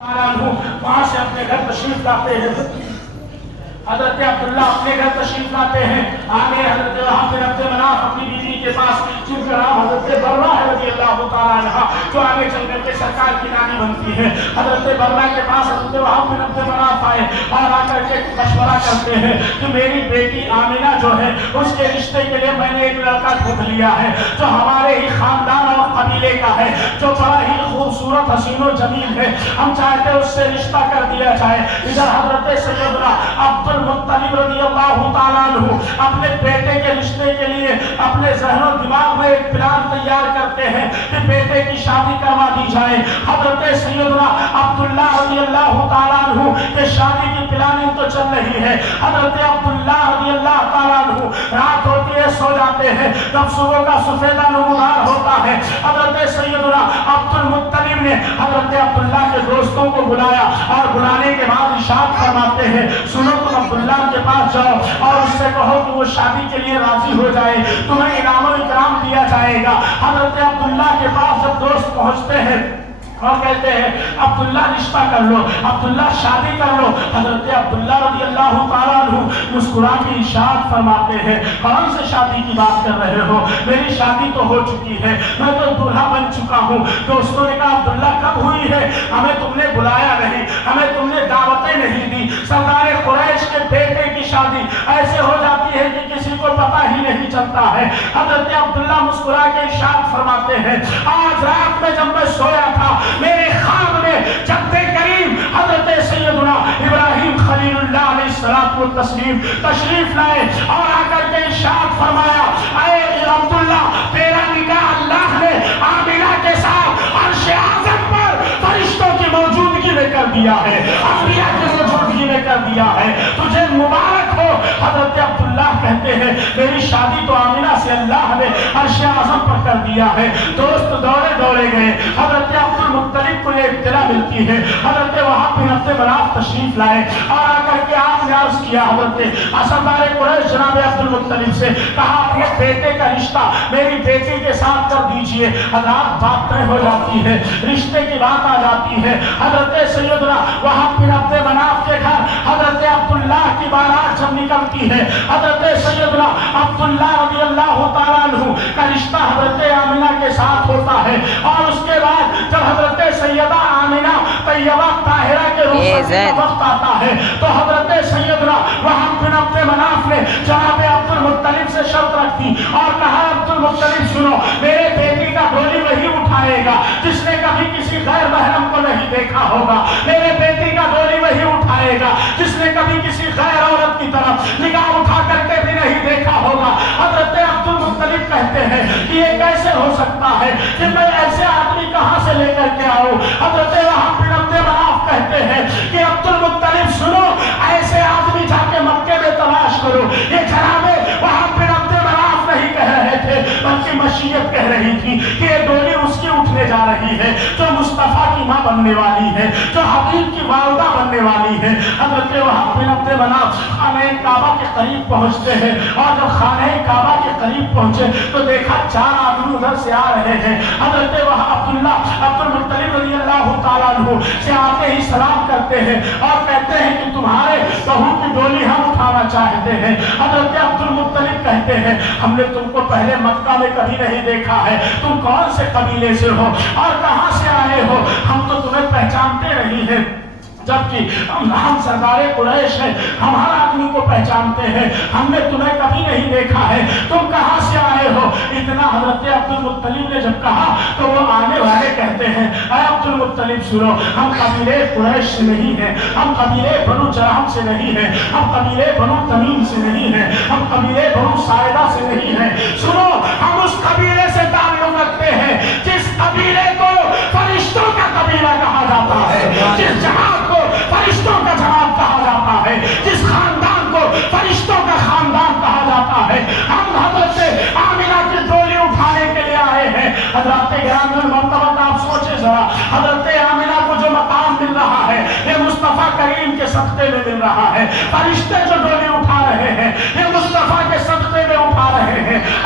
وہاں سے اپنے گھر تشریف لاتے ہیں. حضرت عبداللہ اپنے گھر تشریف لاتے ہیں. آگے حضرت وہاں پہ عبد مناف اپنی بیوی کے پاس, جن کا نام حضرت برہ ہے رضی اللہ تعالیٰ عنہ, جو آگے چل کر کے سرکار کی نانی بنتی ہے. حضرت برہ کے پاس حضرت وہاں پہ عبد مناف آئے اور آ کر کے مشورہ کرتے ہیں کہ میری بیٹی آمنہ جو ہے اس کے رشتے کے لیے میں نے ایک لڑکا ڈھونڈ لیا ہے جو ہمارے ہی خاندان اور قبیلے کا ہے, جو بڑا ہی خوبصورت حسین و جمیل ہے. ہم چاہتے ہیں اس سے رشتہ کر دیا جائے. ادھر حضرت سیدنا عبد المطلب رضی اللہ تعالیٰ عنہ اپنے بیٹے کے رشتے کے لیے اپنے ذہن و دماغ میں ایک پلان تیار کرتے ہیں کہ بیٹے کی شادی کروا دی جائے. حضرت سیدنا عبداللہ رضی اللہ تعالیٰ عنہ کے شادی کی پلاننگ تو چل رہی ہے. حضرت عبداللہ رضی اللہ تعالیٰ عنہ رات ہوتی ہے سو جاتے ہیں, جب صبح کا سفیدہ نمودار ہوتا ہے حضرت سیدنا عبد المطلب نے حضرت عبداللہ کے دوستوں کو بلایا اور بلانے کے بعد ارشاد فرماتے ہیں, سنو تم عبداللہ کے پاس جاؤ اور اس سے کہو کہ وہ شادی کے لیے راضی ہو جائے, تمہیں انعام و اکرام دیا جائے گا. حضرت عبداللہ کے پاس جب دوست پہنچتے ہیں اور کہتے ہیں عبداللہ رشتہ کر لو, عبداللہ شادی کر لو, حضرت عبداللہ رضی اللہ تعالیٰ عنہ مسکرا کے ارشاد فرماتے ہیں, کون سے شادی کی بات کر رہے ہو, میری شادی تو ہو چکی ہے, میں تو دولہا بن چکا ہوں. دوستوں نے کہا عبداللہ کب ہوئی ہے, ہمیں تم نے بلایا نہیں, ہمیں تم نے دعوتیں نہیں دی. سردار قریش کے بیٹے کی شادی ایسے ہو جاتی ہے کہ کسی کو پتہ ہی نہیں چلتا ہے. حضرت عبداللہ مسکرا کے ارشاد فرماتے ہیں, آج رات میں جب میں سویا تھا میرے خواب میں جد کریم حضرت سیدنا ابراہیم خلیل اللہ علیہ الصلوۃ والتسلیم تشریف لائے اور آ کر کے ارشاد فرمایا, اے عبداللہ تیرا نکاح اللہ نے آمنہ کے ساتھ عرش اعظم پر فرشتوں کی موجودگی میں کر دیا ہے, انبیاء کی موجودگی میں کر دیا ہے, تجھے مبارک ہو. حضرت عبداللہ کہتے ہیں میری شادی تو آمنہ سے اللہ نے عرش اعظم پر کر دیا ہے. دوست دوڑے دوڑے گئے, حضرت عبد المطلب کو یہ اطلاع ملتی ہے. حضرت وہاں پہ عبد مناف تشریف لائے اور آ کر کے آپ نے عرض کیا حضرت سردار قریش جناب عبد المطلب سے, کہا اپنے بیٹے کا رشتہ میری بیٹی کے ساتھ کر دیجئے. حضرات بات طے ہو جاتی ہے, رشتے کی بات آ جاتی ہے. حضرت سیدنا وہاں پہ عبد مناف کے گھر حضرت عبداللہ کی بارات جب نکلتی ہے, حضرت سیدنا عبداللہ رضی اللہ تعالیٰ عنہ کا رشتہ حضرت آمنہ کے ساتھ ہوتا ہے. اور اس کے بعد جب حضرت سیدہ آمنہ طیبہ طاہرہ کے رخصتی کا وقت آتا ہے تو حضرت سیدنا وہاں بن عبد مناف نے جناب عبد المطلب سے شرط رکھی اور کہا, عبد المطلب سنو, میرے بیٹی کا ڈولی وہی اٹھائے گا جس نے کبھی کسی غیر محرم کو نہیں دیکھا ہوگا, میرے بیٹی کا ڈولی وہی اٹھائے گا جس نے کبھی کسی غیر عورت کی طرف نگاہ اٹھا کر کے بھی نہیں دیکھا ہوگا. حضرت عبد المطلب کہتے ہیں کہ یہ کیسے ہو سکتا ہے کہ میں ایسے آدمی کہاں سے لے کر کے آؤں. حضرت وہاں بن عبد مناف کہتے ہیں کہ عبد المطلب سنو, ایسے آدمی جا کے مکے میں تلاش کرو. یہ جناب وہاں بن عبد مناف نہیں کہہ رہے تھے بلکہ مشیت کہہ رہی تھی کہ یہ ڈولی اس کی اٹھنے جا رہی ہے جو مصطفیٰ کی ماں بننے والی ہے, جو حبیب کی والدہ بننے والی ہے. حضرت وہاں بن عبد مناف خانہ کعبہ کے قریب پہنچتے ہیں اور جب خانہ کعبہ کے قریب پہنچے تو دیکھا 4 آدمی ادھر سے آ رہے ہیں. حضرت وہاں عبداللہ عبد المطلب رضی اللہ تعالیٰ عنہ سے آتے ہی سلام کرتے ہیں اور کہتے ہیں کہ تمہارے بہو کی ڈولی ہم اٹھانا چاہتے ہیں. حضرت عبد المطلب کہتے ہیں ہم نے تم کو پہلے مکہ میں کبھی نہیں دیکھا ہے, تم کون سے قبیلے سے ہو اور کہاں سے آئے ہو, ہم تو تمہیں پہچانتے نہیں ہیں, جبکہ ہم سردار قریش ہیں, ہمارا آدمی کو پہچانتے ہیں, ہم نے تمہیں کبھی نہیں دیکھا ہے, تم کہاں سے آئے ہو. اتنا حضرت عبد المطلب نے جب کہا تو وہ آنے والے کہتے ہیں, اے عبد المطلب سنو, ہم قبیلے قریش سے نہیں ہیں, ہم قبیلے بنو جرہم سے نہیں ہیں, ہم قبیلے بنو تمیم سے نہیں ہیں, ہم قبیلے بنو ساعدہ سے نہیں ہیں. سنو, ہم اس قبیلے سے تعلق رکھتے ہیں جس قبیلے کو فرشتوں کا قبیلہ کہا جاتا ہے, جس جماعت کو فرشتوں کا جماعت کہا جاتا ہے, جس خاندان کو فرشتوں کا خاندان کہا جاتا ہے. ہم حضرت آمنہ کی ڈولی اٹھانے کے لیے آئے ہیں. حضرت گرامی المرتبہ آپ سوچے ذرا, حضرت آمنہ کو جو مقام مل رہا ہے یہ مصطفیٰ کریم کے صدقے میں مل رہا ہے. فرشتے جو ڈولی اٹھا رہے ہیں یہ مصطفیٰ کے صدقے میں اٹھا رہے ہیں.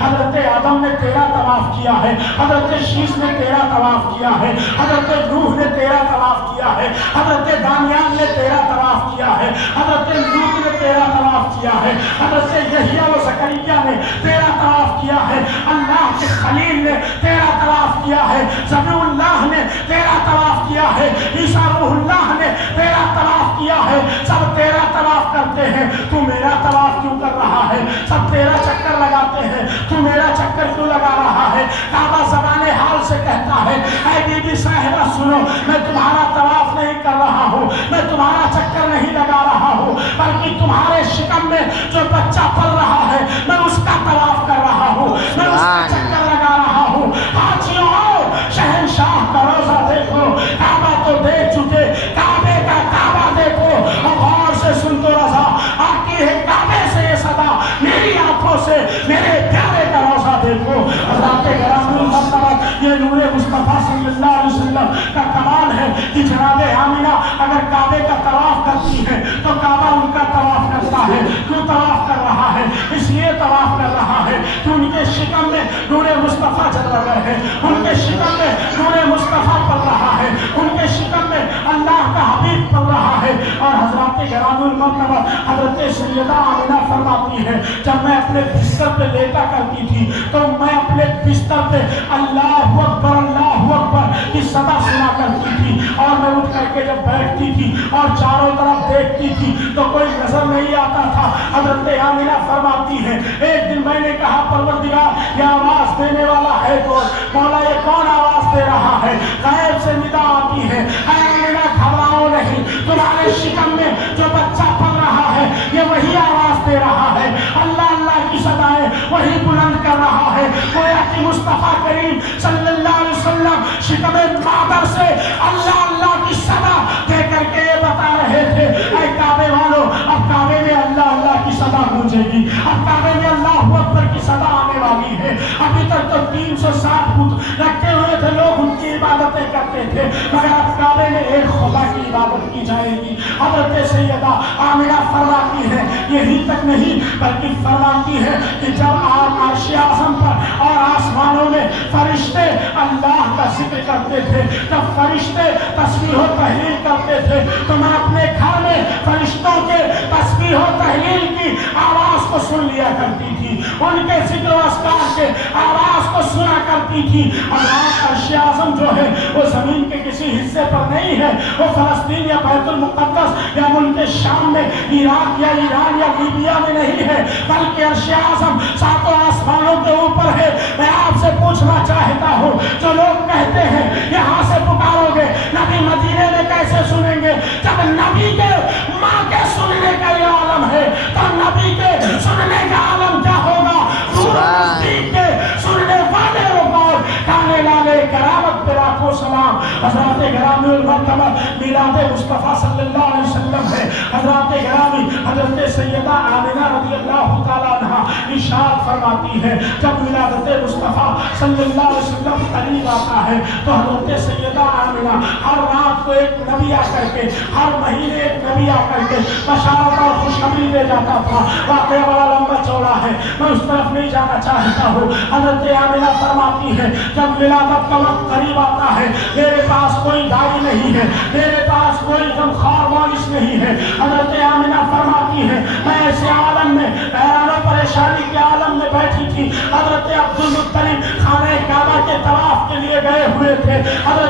حضرت آدم نے 13 طواف کیا ہے، حضرت شیش نے 13 طواف کیا ہے، حضرت نوح نے 13 طواف کیا ہے، حضرت دانیال نے 13 طواف کیا ہے، حضرت لوط نے 13 طواف کیا ہے، حضرت یحییٰ و زکریا نے 13 طواف کیا ہے، اللہ کے خلیل نے 13 طواف کیا ہے، ذبیح اللہ نے 13 طواف کیا ہے، عیسیٰ روح اللہ نے 13 طواف کیا ہے، سب 13 طواف کرتے ہیں، تو میرا طواف کیوں کر رہا ہے؟ سب 13 چکر لگاتے ہیں، تو میرا چکر کیوں لگا رہا ہے؟ کعبہ زبان حال سے کہتا ہے، اے بی بی صاحبہ سنو، میں تمہارا طواف نہیں کر رہا ہوں، میں تمہارا چکر نہیں لگا رہا ہوں، بلکہ تمہارے شکم میں جو بچہ پل رہا ہے میں اس کا طواف کر رہا ہوں، میں اس کا چکر لگا رہا ہوں۔ حاجیوں آؤ، شہنشاہ کا روزہ دیکھو، کعبہ تو دیکھ چکے، کعبے کا کعبہ دیکھو، اور غور سے سن تو رضا آتی ہے کعبے سے یہ صدا، میری آنکھوں سے میرے پیارے کا روزہ دیکھو۔ حضرات گرامی المرتبہ، یہ نور مصطفیٰ صلی اللہ علیہ وسلم کا کمال ہے کہ جناب آمنہ اگر کعبے کا طواف کرتی ہے تو کعبہ ان کا طواف کرتا ہے۔ کیوں طواف کر رہا ہے؟ اس لیے طواف کر رہا ہے کہ ان کے شکم میں نور مصطفیٰ جل رہا ہے، ان کے شکم میں نور مصطفیٰ پل رہا ہے، ان کے شکم میں اللہ کا حبیب پل رہا ہے۔ اور حضرات گرامی المرتبہ، حضرت سیدہ آمنہ فرماتی ہے جب میں اپنے بستر پہ لیٹا کرتی تھی تو میں اپنے بستر پہ اللہ اکبر کی صدا سنا کرتی تھی، اور میں اٹھ کر کے جب بیٹھتی تھی اور چاروں طرف دیکھتی تھی تو کوئی نظر نہیں آتا تھا۔ حضرت آمنہ فرماتی ہے ایک دن میں نے کہا پروردگار یہ آواز دینے والا ہے تو مولا یہ کون آواز دے رہا ہے؟ غیب سے ندا آتی ہے، اے آمنہ گھبراؤ نہیں، تمہارے شکم میں جو بچہ پل رہا ہے یہ وہی آواز دے رہا ہے، اللہ اللہ کی صدائیں وہی بلند کر رہا ہے۔ گویا کہ مصطفیٰ کریم صلی اللہ علیہ وسلم شکم مادر سے اللہ اللہ کی صدا دے کر کے یہ بتا رہے تھے اے کعبے والو اب کعبے میں اللہ اللہ کی صدا گونجے گی، اب کعبے میں اللہ اکبر کی صدا آنے والی ہے۔ ابھی تک تو 360 بت رکھے ہوئے تھے، لوگ ان کی عبادتیں کرتے تھے، مگر اب کعبے میں ایک خدا کی عبادت کی جائے گی۔ حضرت سیدہ آمنہ فرماتی ہے یہی تک نہیں بلکہ فرماتی ہے کہ جب آپ عرش اعظم پر اور آسمانوں میں فرشتے اللہ کا ذکر کرتے تھے، جب فرشتے تسبیح و تحلیل کرتے تھے تو میں اپنے گھر میں فرشتوں کے تسبیح و تحلیل کی آواز کو سن لیا کرتی تھی، ان کے ذکر و اذکار کے آواز کو سنا کرتی تھی۔ اللہ عرش اعظم جو ہے وہ زمین کے کسی حصے پر نہیں ہے، وہ فلسطین یا بیت المقدس یا ملک شام میں، عراق یا ایران یا لیبیا میں نہیں ہے، بلکہ عرش اعظم ساتوں آسمانوں کے اوپر ہے۔ میں آپ سے پوچھنا چاہتا ہوں جو لوگ کہتے ہیں یہاں سے پکارو گے نبی مدینے میں کیسے سنیں گے؟ جب نبی کے ماں کے سننے کا یہ عالم ہے تو نبی کے سننے کا عالم کیا ہوگا؟ نزدیک کے سننے والے اور کانے لالے کرامت پہ راکھو سلام۔ حضرات گرامی المرتبہ میلاد مصطفیٰ صلی اللہ علیہ وسلم ہے۔ حضرات گرامی حضرت سیدہ آمنہ رضی اللہ تعالیٰ عنہ ارشاد فرماتی ہے جب ولادت مصطفیٰ صلی اللہ علیہ وسلم قریب آتا ہے تو حضرت سیدہ آمنہ ہر رات کو ایک نبی آ کر کے، ہر مہینے ایک نبی آ کر کے بشارت اور خوشخبری دے جاتا تھا۔ واقعہ بڑا لمبا چوڑا ہے، میں اس طرف نہیں جانا چاہتا ہوں۔ حضرت آمنہ فرماتی ہے جب ولادت کا وقت قریب آتا ہے میرے پاس کوئی دائی نہیں ہے، میرے پاس کوئی غمخوار وارث نہیں ہے۔ حضرت آمنہ فرماتی ہے میں ایسے عالم میں حیران و پریشانی کے عالم میں بیٹھی تھی، حضرت عبدالمطلب خانہ کعبہ کے طواف کے لیے گئے ہوئے تھے، حضرت